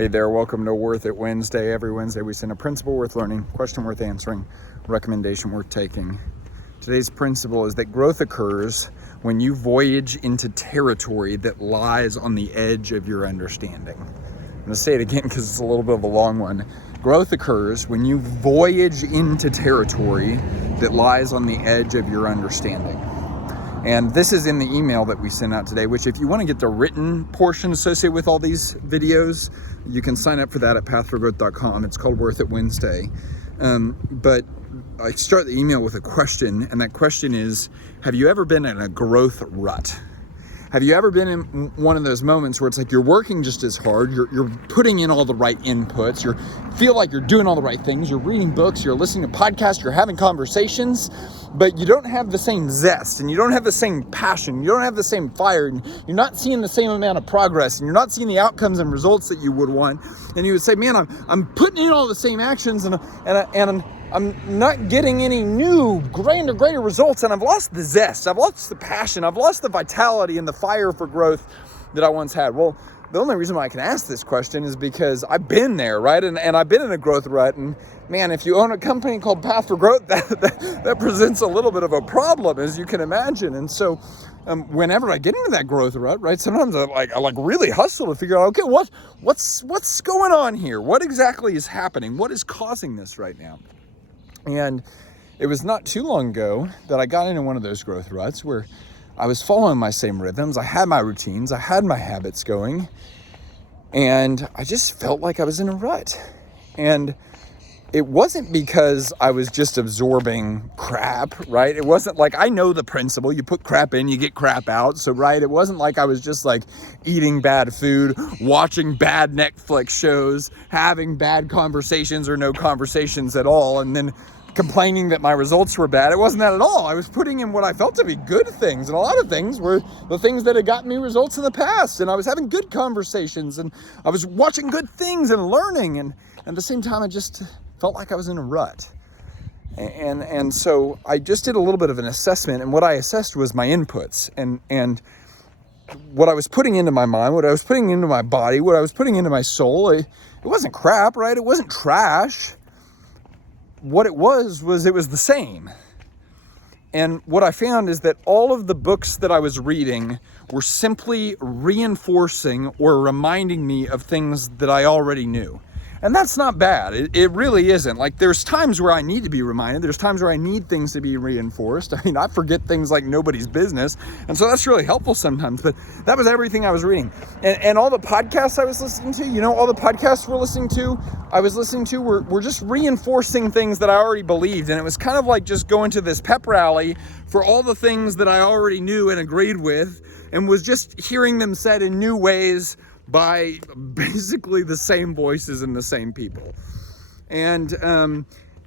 Hey there, welcome to Worth It Wednesday. Every Wednesday we send a principle worth learning, question worth answering, recommendation worth taking. Today's principle is that growth occurs when you voyage into territory that lies on the edge of your understanding. I'm going to say it again because it's a little bit of a long one. Growth occurs when you voyage into territory that lies on the edge of your understanding. And this is in the email that we sent out today, which if you want to get the written portion associated with all these videos, you can sign up for that at pathforgrowth.com. It's called Worth It Wednesday. But I start the email with a question, and that question is, have you ever been in a growth rut? Have you ever been in one of those moments where it's like you're working just as hard, you're putting in all the right inputs, you feel like you're doing all the right things, you're reading books, you're listening to podcasts, you're having conversations, but you don't have the same zest, and you don't have the same passion, you don't have the same fire, and you're not seeing the same amount of progress, and you're not seeing the outcomes and results that you would want, and you would say, man, I'm putting in all the same actions, and I'm not getting any new, greater results, and I've lost the zest, I've lost the passion, I've lost the vitality and the fire for growth that I once had. Well, the only reason why I can ask this question is because I've been there, right? And I've been in a growth rut, and man, if you own a company called Path for Growth, that presents a little bit of a problem, as you can imagine. And so whenever I get into that growth rut, right, sometimes I really hustle to figure out, okay, what's going on here? What exactly is happening? What is causing this right now? And it was not too long ago that I got into one of those growth ruts where I was following my same rhythms. I had my routines, I had my habits going, and I just felt like I was in a rut. And it wasn't because I was just absorbing crap, right? It wasn't like, I know the principle, you put crap in, you get crap out. So, right, it wasn't like I was just like eating bad food, watching bad Netflix shows, having bad conversations or no conversations at all, and then complaining that my results were bad. It wasn't that at all. I was putting in what I felt to be good things, and a lot of things were the things that had gotten me results in the past, and I was having good conversations, and I was watching good things and learning, and at the same time I just felt like I was in a rut. And so I just did a little bit of an assessment, and what I assessed was my inputs and what I was putting into my mind, what I was putting into my body, what I was putting into my soul. It wasn't crap, right? It wasn't trash. What it was the same. And what I found is that all of the books that I was reading were simply reinforcing or reminding me of things that I already knew. And that's not bad. It really isn't. Like, there's times where I need to be reminded. There's times where I need things to be reinforced. I mean, I forget things like nobody's business. And so that's really helpful sometimes. But that was everything I was reading. And all the podcasts I was listening to, all the podcasts I was listening to were just reinforcing things that I already believed. And it was kind of like just going to this pep rally for all the things that I already knew and agreed with, and was just hearing them said in new ways by basically the same voices and the same people. And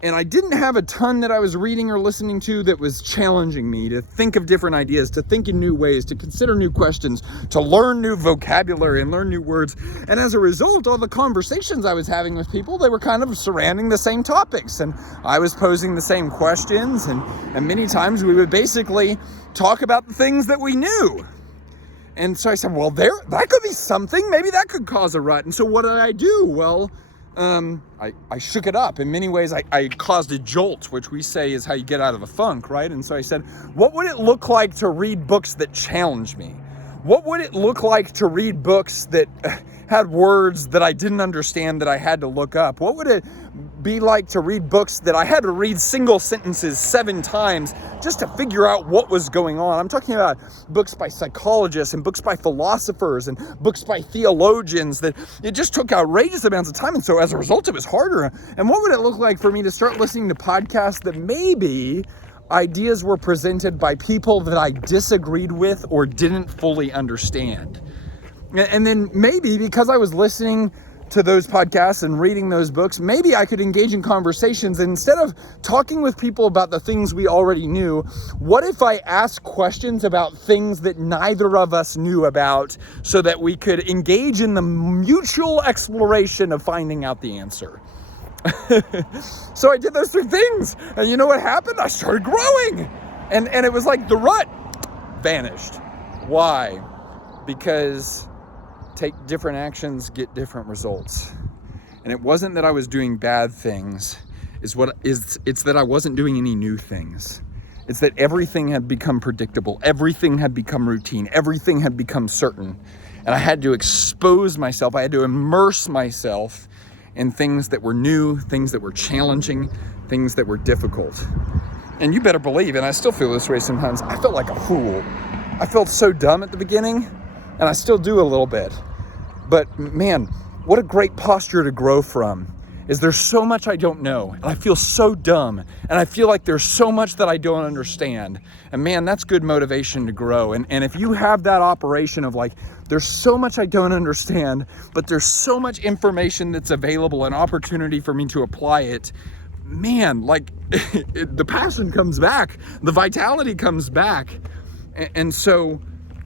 I didn't have a ton that I was reading or listening to that was challenging me to think of different ideas, to think in new ways, to consider new questions, to learn new vocabulary and learn new words. And as a result, all the conversations I was having with people, they were kind of surrounding the same topics. And I was posing the same questions. And many times we would basically talk about the things that we knew. And so I said, well, that could be something. Maybe that could cause a rut. And so what did I do? Well, I shook it up. In many ways, I caused a jolt, which we say is how you get out of a funk, right? And so I said, what would it look like to read books that challenge me? What would it look like to read books that had words that I didn't understand that I had to look up? What would it be like to read books that I had to read single sentences 7 times just to figure out what was going on? I'm talking about books by psychologists and books by philosophers and books by theologians that it just took outrageous amounts of time. And so as a result, it was harder. And what would it look like for me to start listening to podcasts that maybe ideas were presented by people that I disagreed with or didn't fully understand? And then maybe because I was listening to those podcasts and reading those books, maybe I could engage in conversations. And instead of talking with people about the things we already knew, what if I asked questions about things that neither of us knew about so that we could engage in the mutual exploration of finding out the answer? So I did those 3 things. And you know what happened? I started growing. And it was like the rut vanished. Why? Because take different actions, get different results. And it wasn't that I was doing bad things, it's that I wasn't doing any new things. It's that everything had become predictable, everything had become routine, everything had become certain. And I had to expose myself, I had to immerse myself in things that were new, things that were challenging, things that were difficult. And you better believe, and I still feel this way sometimes, I felt like a fool. I felt so dumb at the beginning, and I still do a little bit. But man, what a great posture to grow from. Is there's so much I don't know, and I feel so dumb, and I feel like there's so much that I don't understand. And man, that's good motivation to grow. And if you have that operation of like, there's so much I don't understand, but there's so much information that's available, an opportunity for me to apply it, man, like the passion comes back, the vitality comes back. And so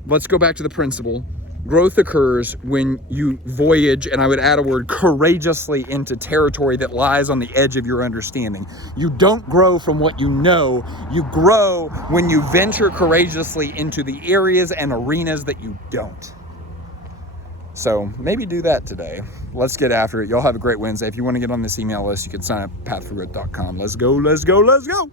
let's go back to the principle. Growth occurs when you voyage, and I would add a word, courageously, into territory that lies on the edge of your understanding. You don't grow from what you know. You grow when you venture courageously into the areas and arenas that you don't. So maybe do that today. Let's get after it. Y'all have a great Wednesday. If you want to get on this email list, you can sign up at pathforgrowth.com. Let's go, let's go, let's go.